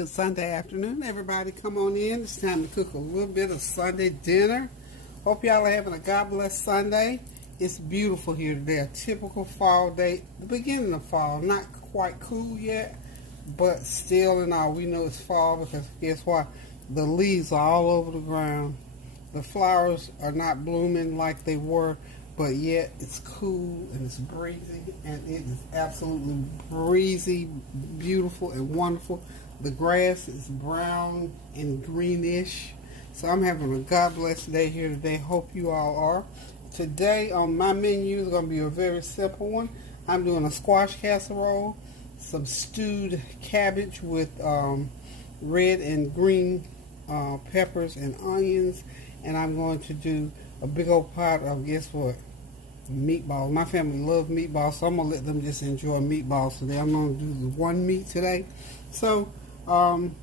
Good Sunday afternoon, everybody. Come on in. It's time to cook a little bit of Sunday dinner. Hope y'all are having a God bless Sunday. It's beautiful here today. A typical fall day. The beginning of fall. Not quite cool yet, but still and all, we know it's fall because guess what? The leaves are all over the ground. The flowers are not blooming like they were, but yet it's cool and it's breezy, and it is absolutely breezy, beautiful, and wonderful. The grass is brown and greenish. So I'm having a God bless day here today. Hope you all are. Today on my menu is going to be a very simple one. I'm doing a squash casserole, some stewed cabbage with red and green peppers and onions, and I'm going to do a big old pot of, guess what, meatballs. My family loves meatballs, so I'm going to let them just enjoy meatballs today. I'm going to do the one meat today. So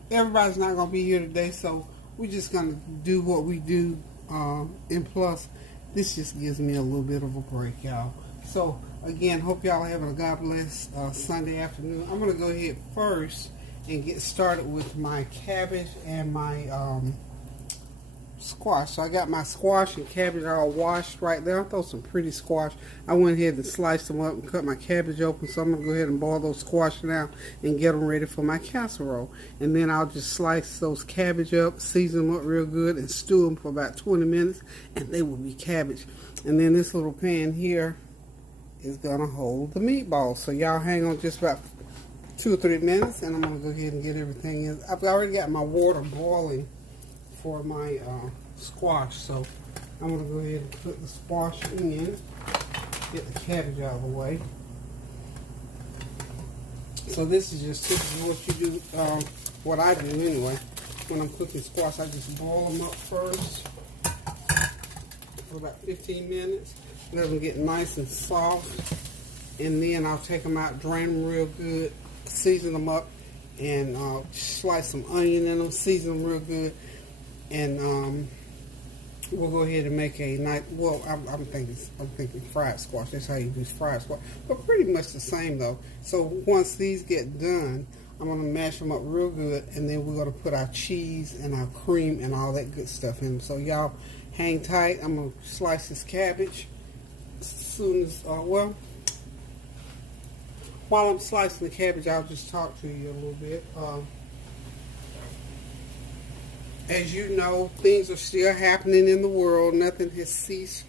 everybody's not going to be here today, so we're just going to do what we do, and plus this just gives me a little bit of a break, y'all. So again, hope y'all are having a God bless Sunday afternoon. I'm going to go ahead first and get started with my cabbage and my squash. So I got my squash and cabbage all washed right there. I throw some pretty squash. I went ahead and sliced them up and cut my cabbage open. So I'm going to go ahead and boil those squash now and get them ready for my casserole. And then I'll just slice those cabbage up, season them up real good, and stew them for about 20 minutes. And they will be cabbage. And then this little pan here is going to hold the meatballs. So y'all hang on just about 2 or 3 minutes, and I'm going to go ahead and get everything in. I've already got my water boiling for my squash, so I'm going to go ahead and put the squash in, get the cabbage out of the way. So this is what you do, what I do anyway. When I'm cooking squash, I just boil them up first for about 15 minutes, let them get nice and soft, and then I'll take them out, drain them real good, season them up, and slice some onion in them, season them real good. And we'll go ahead and make a nice. Well, I'm thinking fried squash. That's how you do fried squash, but pretty much the same though. So once these get done, I'm gonna mash them up real good, and then we're gonna put our cheese and our cream and all that good stuff in them. So y'all hang tight. I'm gonna slice this cabbage as soon as well. While I'm slicing the cabbage, I'll just talk to you a little bit. As you know, things are still happening in the world. Nothing has ceased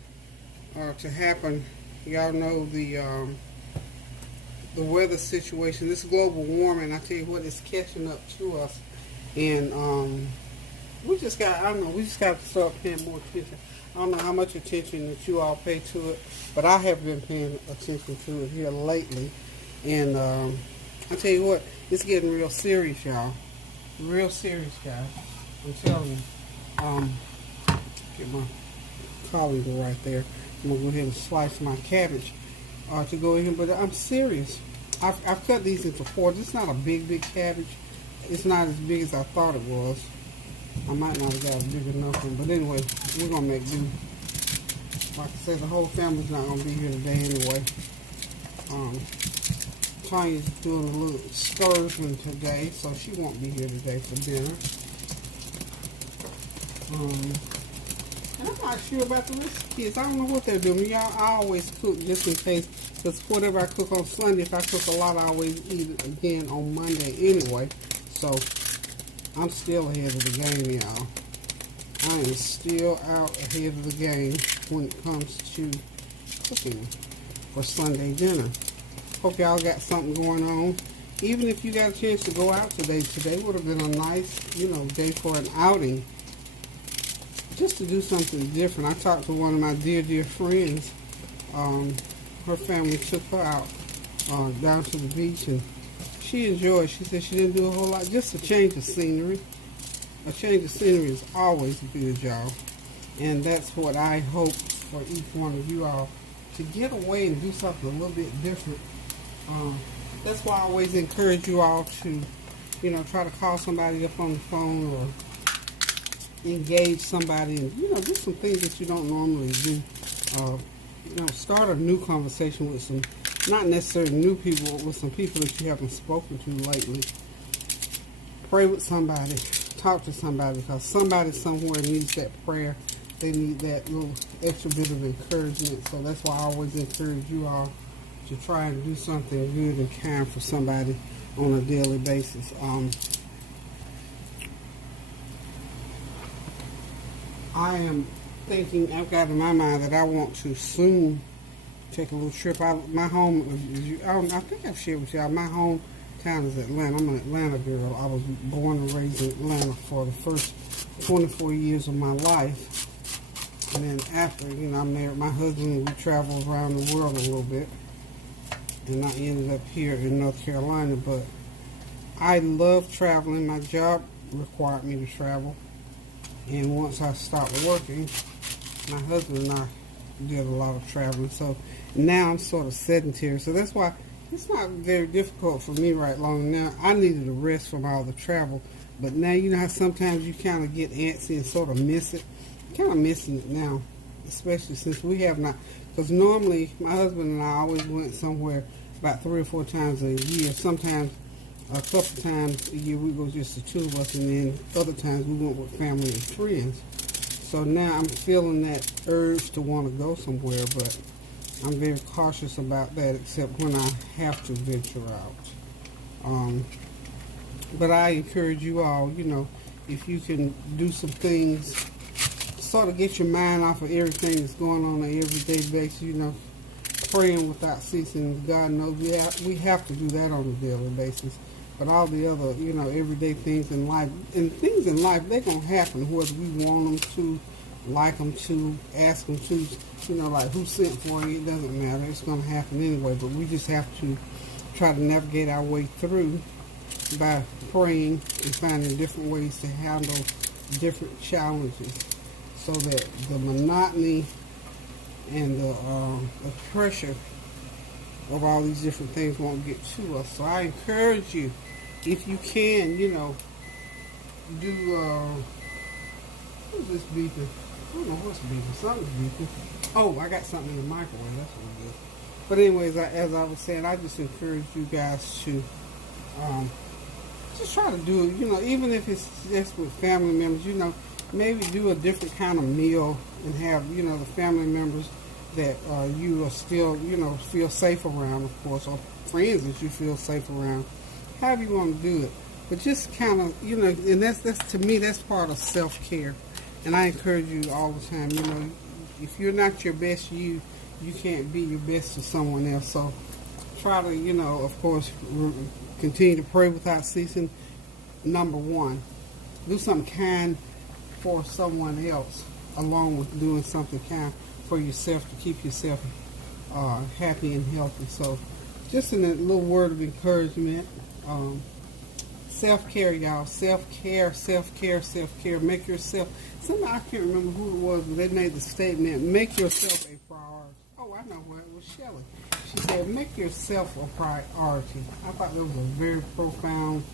to happen. Y'all know the weather situation. This global warming, I tell you what, is catching up to us. And we just got, I don't know, we just got to start paying more attention. I don't know how much attention that you all pay to it, but I have been paying attention to it here lately. And I tell you what, it's getting real serious, y'all. Real serious, guys. I'm telling you. Get my colander right there. I'm going to go ahead and slice my cabbage to go in here. But I'm serious. I've cut these into 4. This is not a big cabbage. It's not as big as I thought it was. I might not have got a big enough one. But anyway, we're going to make do. Like I said, the whole family's not going to be here today anyway. Tanya's doing a little excursion today, so she won't be here today for dinner. And I'm not sure about the rest of the kids. I don't know what they're doing. Y'all, I always cook just in case, because whatever I cook on Sunday, if I cook a lot, I always eat it again on Monday anyway. So I'm still ahead of the game, y'all. I am still out ahead of the game when it comes to cooking for Sunday dinner. Hope y'all got something going on. Even if you got a chance to go out today would have been a nice, day for an outing. Just to do something different. I talked to one of my dear friends. Her family took her out down to the beach, and she enjoyed. She said she didn't do a whole lot. Just a change of scenery. A change of scenery is always good, y'all. And that's what I hope for each one of you all, to get away and do something a little bit different. That's why I always encourage you all to, try to call somebody up on the phone or engage somebody and, do some things that you don't normally do. Start a new conversation with some not necessarily new people, with some people that you haven't spoken to lately. pray with somebody, talk to somebody, because somebody somewhere needs that prayer. They need that little extra bit of encouragement. So that's why I always encourage you all to try and do something good and kind for somebody on a daily basis. I am thinking, I've got in my mind that I want to soon take a little trip out. My home, I think I've shared with y'all, my hometown is Atlanta. I'm an Atlanta girl. I was born and raised in Atlanta for the first 24 years of my life. And then after, I married my husband and we traveled around the world a little bit. And I ended up here in North Carolina. But I love traveling. My job required me to travel. And once I stopped working, my husband and I did a lot of traveling. So now I'm sort of sedentary. So that's why it's not very difficult for me right long now. I needed a rest from all the travel. But now you know how sometimes you kind of get antsy and sort of miss it. Kind of missing it now, especially since we have not, because normally my husband and I always went somewhere about 3 or 4 times a year. Sometimes a couple times a year we go just the two of us, and then other times we went with family and friends. So now I'm feeling that urge to want to go somewhere, but I'm very cautious about that, except when I have to venture out. But I encourage you all, if you can do some things, sort of get your mind off of everything that's going on an everyday basis, praying without ceasing. God knows we have to do that on a daily basis. But all the other, everyday things in life, they're going to happen whether we want them to, like them to, ask them to, like who sent for you, it doesn't matter. It's going to happen anyway. But we just have to try to navigate our way through by praying and finding different ways to handle different challenges, so that the monotony and the pressure of all these different things won't get to us. So I encourage you, if you can, do, who's this beeping? I don't know what's beeping. Something's beeping. Oh, I got something in the microwave. That's what it is. But anyways, as I was saying, I just encourage you guys to just try to do it, even if it's just with family members, maybe do a different kind of meal and have, the family members that you are still, feel safe around, of course, or friends that you feel safe around. However you want to do it. But just kind of, and that's to me, that's part of self-care. And I encourage you all the time, if you're not your best you can't be your best to someone else. So try to, of course, continue to pray without ceasing. Number one, do something kind for someone else, along with doing something kind for yourself to keep yourself happy and healthy. So just in a little word of encouragement, self-care, y'all. Self-care, self-care, self-care. Make yourself, somebody, I can't remember who it was, but they made the statement, make yourself a priority. Oh, I know what it was, Shelley. She said, make yourself a priority. I thought that was a very profound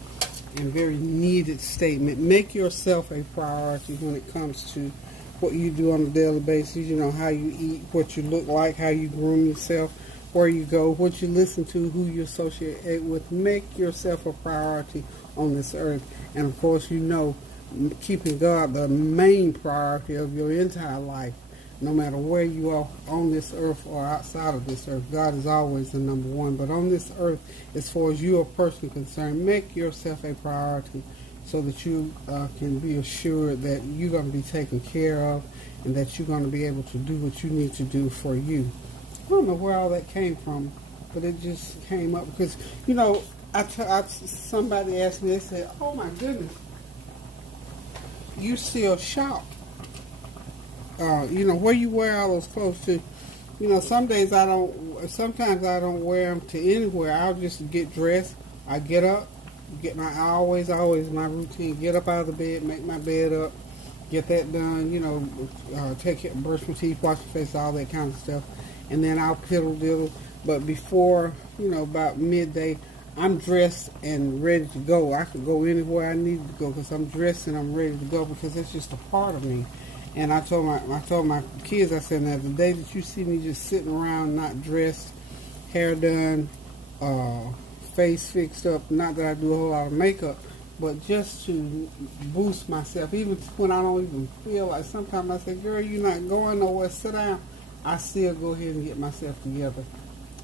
and very needed statement. Make yourself a priority when it comes to what you do on a daily basis, how you eat, what you look like, how you groom yourself, where you go, what you listen to, who you associate with. Make yourself a priority on this earth. And of course, keeping God the main priority of your entire life. No matter where you are on this earth or outside of this earth, God is always the number one. But on this earth, as far as you are personally concerned, make yourself a priority so that you can be assured that you're going to be taken care of and that you're going to be able to do what you need to do for you. I don't know where all that came from, but it just came up because, somebody asked me, they said, oh my goodness, you still shop. Where you wear all those clothes to. Sometimes I don't wear them to anywhere. I'll just get dressed. I get up, always my routine, get up out of the bed, make my bed up, get that done, brush my teeth, wash my face, all that kind of stuff. And then I'll piddle-diddle. But before, about midday, I'm dressed and ready to go. I can go anywhere I need to go because I'm dressed and I'm ready to go because it's just a part of me. And I told my kids, I said, now the day that you see me just sitting around, not dressed, hair done, face fixed up, not that I do a whole lot of makeup, but just to boost myself, even when I don't even feel like, sometimes I say, girl, you're not going nowhere, sit down. I still go ahead and get myself together,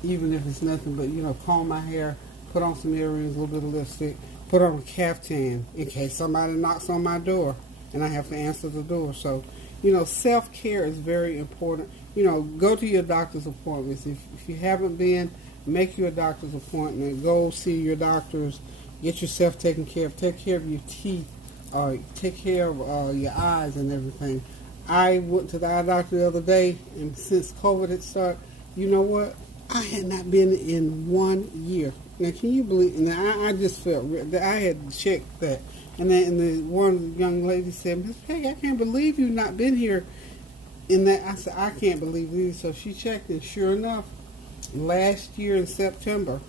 even if it's nothing but, comb my hair, put on some earrings, a little bit of lipstick, put on a caftan in case somebody knocks on my door and I have to answer the door. So, self-care is very important. Go to your doctor's appointments. If you haven't been, make you a doctor's appointment. Go see your doctors. Get yourself taken care of. Take care of your teeth. Take care of your eyes and everything. I went to the eye doctor the other day, and since COVID had started, you know what? I had not been in 1 year. Now, can you believe? Now, I just felt that I had checked that. And then one young lady said, Miss Peggy, I can't believe you've not been here. In that, I said, I can't believe it. So she checked, and sure enough, last year in September,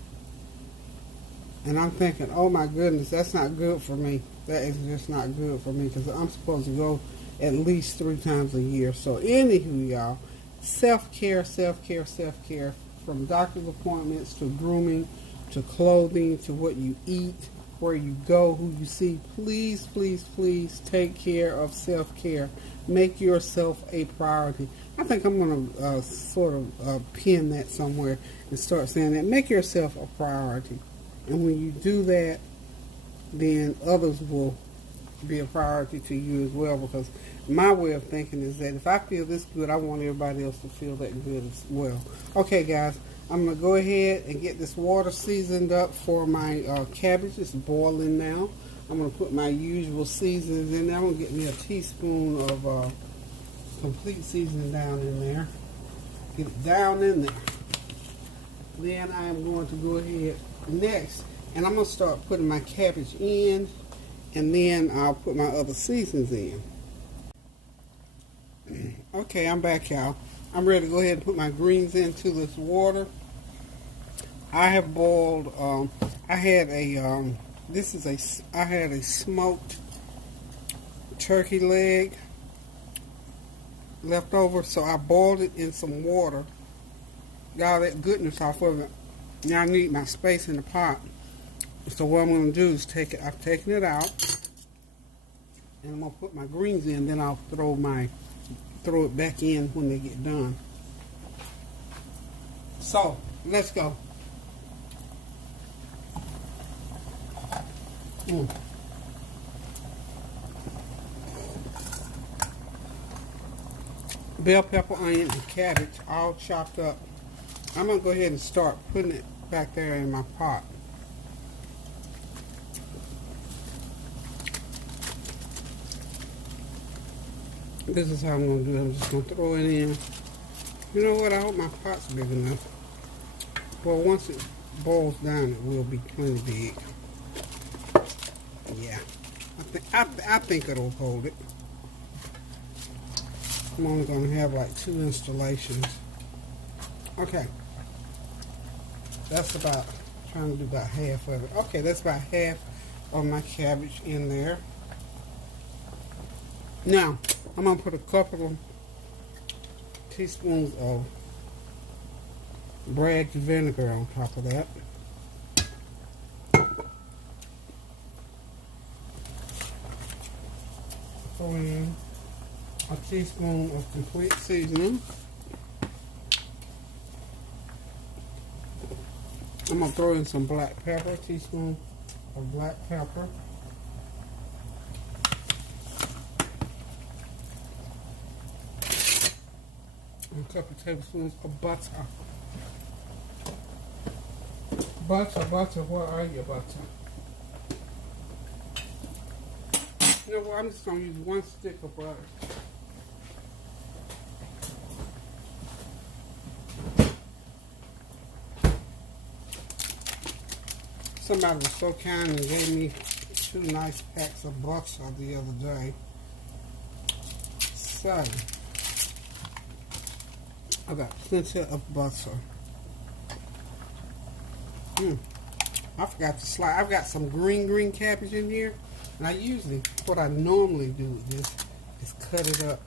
and I'm thinking, oh my goodness, that's not good for me. That is just not good for me because I'm supposed to go at least 3 times a year. So anywho, y'all, self-care, self-care, self-care, from doctor's appointments to grooming to clothing to what you eat, where you go, who you see. Please, please, please take care of self-care. Make yourself a priority. I think I'm going to sort of pin that somewhere and start saying that. Make yourself a priority. And when you do that, then others will be a priority to you as well, because my way of thinking is that if I feel this good, I want everybody else to feel that good as well. Okay, guys, I'm going to go ahead and get this water seasoned up for my cabbage. It's boiling now. I'm going to put my usual seasonings in there. I'm going to get me a teaspoon of complete seasoning down in there. Get it down in there. Then I'm going to go ahead next, and I'm going to start putting my cabbage in, and then I'll put my other seasonings in. Okay, I'm back, y'all. I'm ready to go ahead and put my greens into this water. I have boiled, I had a smoked turkey leg left over, so I boiled it in some water. Got all that goodness off of it. Now I need my space in the pot. So what I'm going to do is I've taken it out, and I'm going to put my greens in, then I'll throw it back in when they get done. So, let's go. Bell pepper, onion, and cabbage all chopped up. I'm going to go ahead and start putting it back there in my pot. This is how I'm going to do it. I'm just going to throw it in. You know what? I hope my pot's big enough. Well, once it boils down, it will be plenty big. Yeah. I think it'll hold it. I'm only going to have like 2 installations. Okay. That's about, trying to do about half of it. Okay, that's about half of my cabbage in there. Now, I'm going to put a couple of teaspoons of Bragg vinegar on top of that. Throw in a teaspoon of complete seasoning. I'm going to throw in some black pepper, a teaspoon of black pepper. And a couple of tablespoons of butter. Butter, where are you, butter? You know what, I'm just going to use 1 stick of butter. Somebody was so kind and gave me 2 nice packs of butter the other day. So, I got plenty of butter. I forgot to slide. I've got some green cabbage in here. And what I normally do with this is cut it up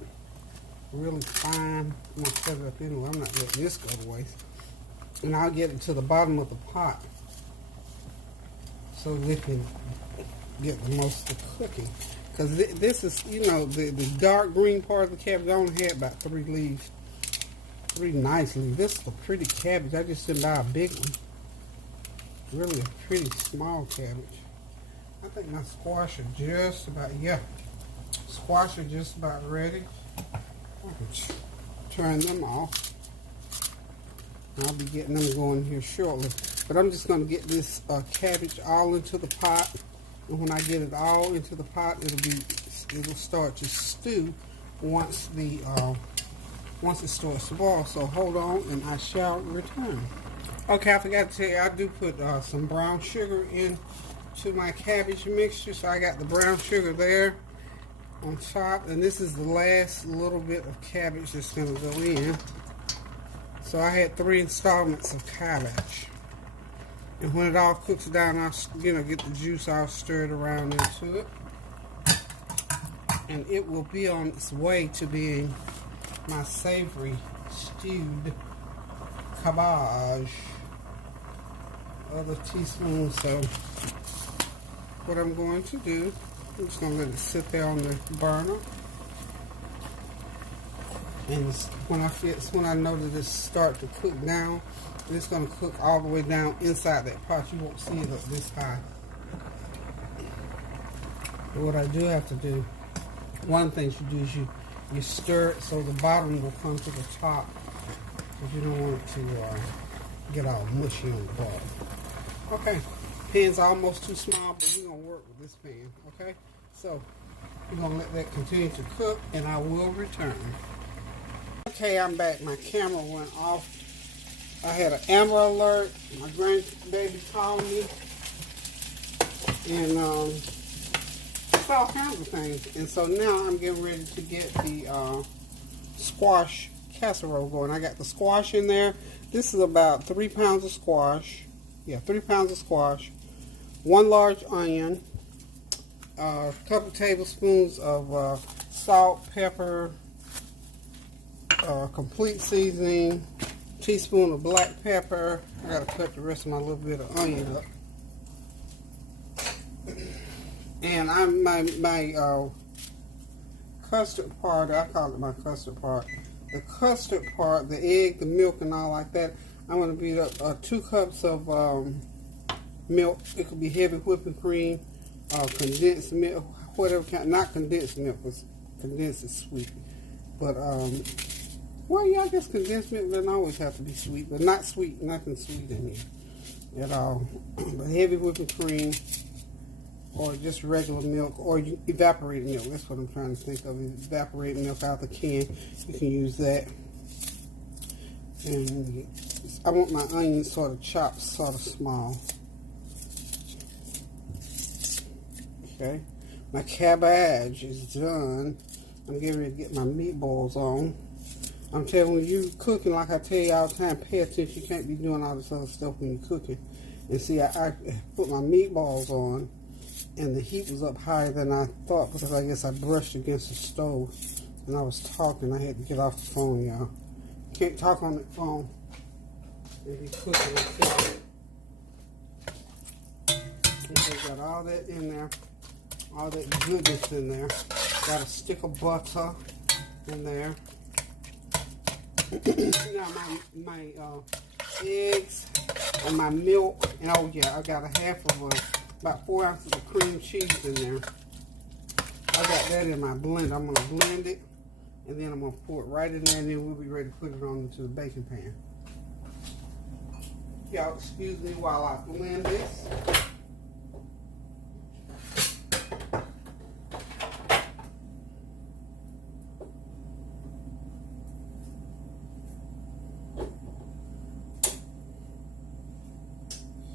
really fine. I'm going to cut it up anyway. I'm not letting this go to waste. And I'll get it to the bottom of the pot so it can get the most of the cooking. Because this is, you know, the dark green part of the cabbage. I only had about 3 leaves. 3 nice leaves. This is a pretty cabbage. I just didn't buy a big one. Really a pretty small cabbage. I think my squash are just about, yeah. Squash are just about ready. I can turn them off. I'll be getting them going here shortly. But I'm just going to get this cabbage all into the pot. And when I get it all into the pot, it'll start to stew once it starts to boil. So hold on, and I shall return. Okay, I forgot to tell you, I do put some brown sugar into my cabbage mixture. So I got the brown sugar there on top, and this is the last little bit of cabbage that's going to go in. So I had 3 installments of cabbage. And when it all cooks down, I'll, you know, get the juice all stirred around into it. And it will be on its way to being my savory stewed cabbage. Other teaspoons. So what I'm going to do, I'm just going to let it sit there on the burner. And when I know that it's start to cook down, it's going to cook all the way down inside that pot. You won't see it up this high. But what I do have to do, one thing you do is you stir it so the bottom will come to the top, because you don't want it to get all mushy on the bottom. Okay, pan's almost too small, but we're going to work with this pan, okay? So we're going to let that continue to cook, and I will return. Okay, I'm back. My camera went off. I had an Amber Alert. My grandbaby called me. And it's all kinds of things. And so now I'm getting ready to get the squash casserole going. I got the squash in there. This is about 3 pounds of squash. Yeah, 3 pounds of squash. 1 large onion. A couple tablespoons of salt, pepper, complete seasoning, teaspoon of black pepper. I gotta cut the rest of my little bit of onion up. And my custard part, I call it my custard part. The custard part, the egg, the milk, and all like that, I'm gonna beat up 2 cups of milk. It could be heavy whipping cream, condensed milk, whatever kind. Not condensed milk, because condensed is sweet. But well, yeah, I guess condensed milk doesn't always have to be sweet, but not sweet, nothing sweet in here at all. But heavy whipping cream, or just regular milk, or evaporated milk. That's what I'm trying to think of. Evaporated milk out the can. You can use that. And I want my onions sort of chopped, sort of small. Okay, my cabbage is done. I'm getting ready to get my meatballs on. I'm telling you, cooking, like I tell you all the time, pay attention. You can't be doing all this other stuff when you're cooking. And see, I put my meatballs on, and the heat was up higher than I thought, because I guess I brushed against the stove. And I was talking. I had to get off the phone, y'all. You can't talk on the phone and be cooking. Okay, got all that in there. All that goodness in there. Got a stick of butter in there. Now my eggs and my milk, and oh yeah, I got a half of about 4 ounces of cream cheese in there. I got that in my blender. I'm gonna blend it, and then I'm gonna pour it right in there, and then we'll be ready to put it on into the baking pan. Y'all excuse me while I blend this.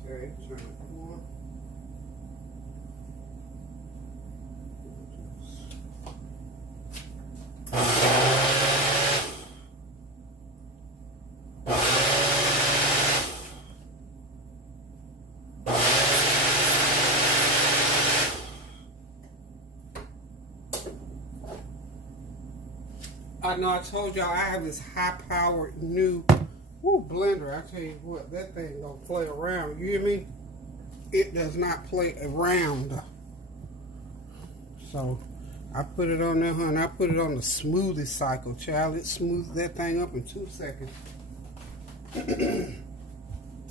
Okay, turn it on. I know I told y'all I have this high-powered new blender. I tell you what, that thing don't play around. You hear me? It does not play around. So I put it on there, honey. I put it on the smoothie cycle, child. It smooths that thing up in 2 seconds.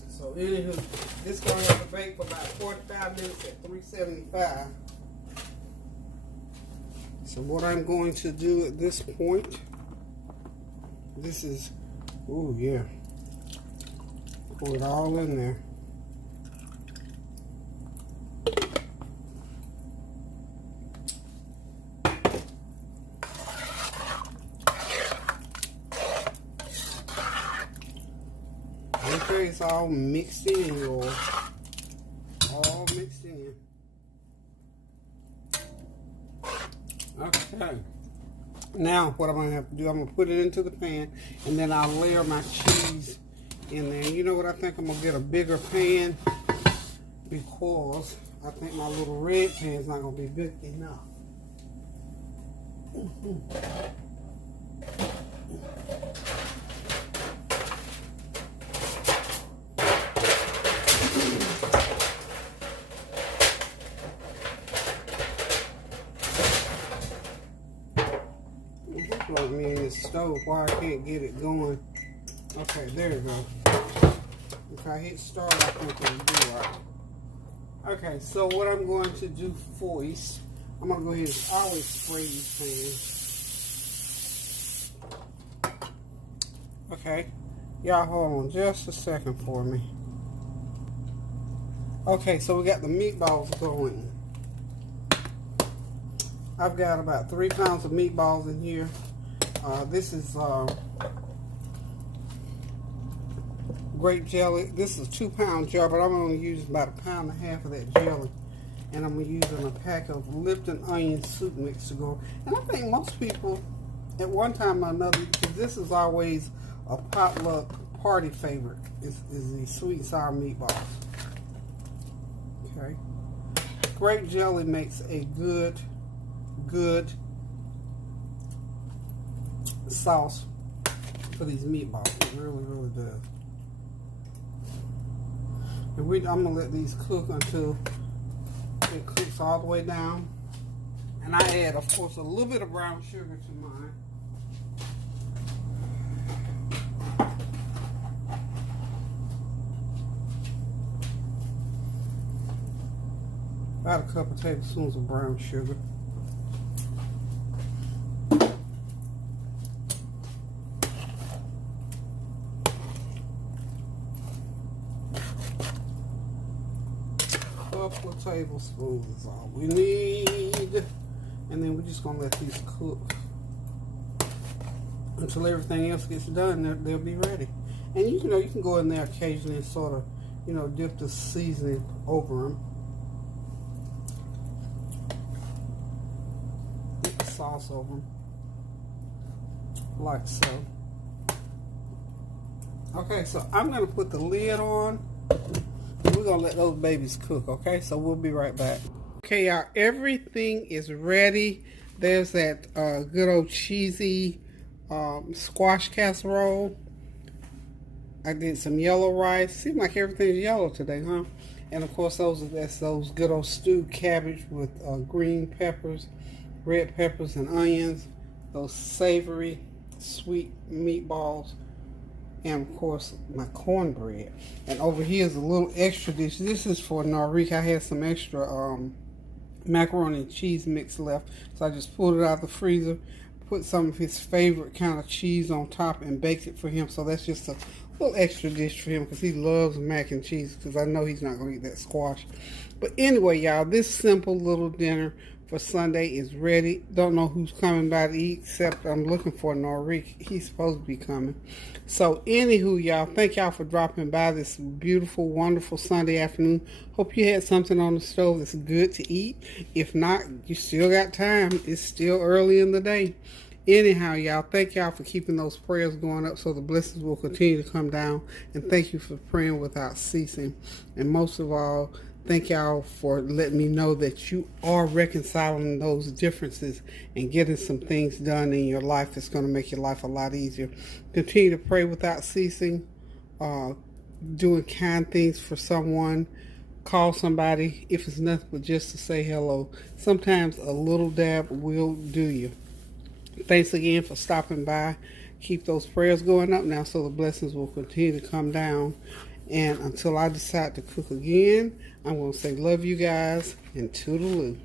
So anywho, this gonna have to bake for about 45 minutes at 375. So what I'm going to do at this point, this is, oh yeah, pour it all in there. Okay, it's all mixed in, y'all. All mixed in. Okay. Now, what I'm going to have to do, I'm going to put it into the pan, and then I'll layer my cheese in there. You know what? I think I'm going to get a bigger pan because I think my little red pan is not going to be big enough. Like me in this stove, why I can't get it going. Okay, there you go. If I hit start, I think it'll do right. Okay, so what I'm going to do first, I'm going to go ahead and always spray these pans. Okay, y'all hold on just a second for me. Okay, so we got the meatballs going. I've got about 3 pounds of meatballs in here. This is grape jelly. This is a 2-pound jar, but I'm going to use about 1.5 pounds of that jelly. And I'm using a pack of Lipton onion soup mix to go. And I think most people, at one time or another, because this is always a potluck party favorite, is the sweet and sour meatballs. Okay. Grape jelly makes a good sauce for these meatballs. It really, really does. And I'm going to let these cook until it cooks all the way down. And I add, of course, a little bit of brown sugar to mine. About a couple tablespoons of brown sugar. Couple of tablespoons is all we need. And then we're just going to let these cook until everything else gets done. They'll be ready. And you know, you can go in there occasionally and sort of, you know, dip the seasoning over them. Dip the sauce over them. Like so. Okay, so I'm going to put the lid on. We're going to let those babies cook, okay? So we'll be right back. Okay, y'all, everything is ready. There's that good old cheesy squash casserole. I did some yellow rice. Seems like everything's yellow today, huh? And of course, that's those good old stewed cabbage with green peppers, red peppers, and onions. Those savory, sweet meatballs. And of course, my cornbread. And over here is a little extra dish. This is for Norrique. I had some extra macaroni and cheese mix left, so I just pulled it out of the freezer, put some of his favorite kind of cheese on top, and baked it for him. So that's just a little extra dish for him because he loves mac and cheese, because I know he's not going to eat that squash. But anyway, y'all, this simple little dinner for Sunday is ready. Don't know who's coming by to eat, except I'm looking for Norrique. He's supposed to be coming. So anywho, y'all, thank y'all for dropping by this beautiful, wonderful Sunday afternoon. Hope you had something on the stove that's good to eat. If not, you still got time. It's still early in the day. Anyhow, y'all, thank y'all for keeping those prayers going up so the blessings will continue to come down. And thank you for praying without ceasing. And most of all, thank y'all for letting me know that you are reconciling those differences and getting some things done in your life that's going to make your life a lot easier. Continue to pray without ceasing, doing kind things for someone, call somebody, if it's nothing but just to say hello. Sometimes a little dab will do you. Thanks again for stopping by. Keep those prayers going up now so the blessings will continue to come down. And until I decide to cook again, I'm going to say love you guys and toodaloo.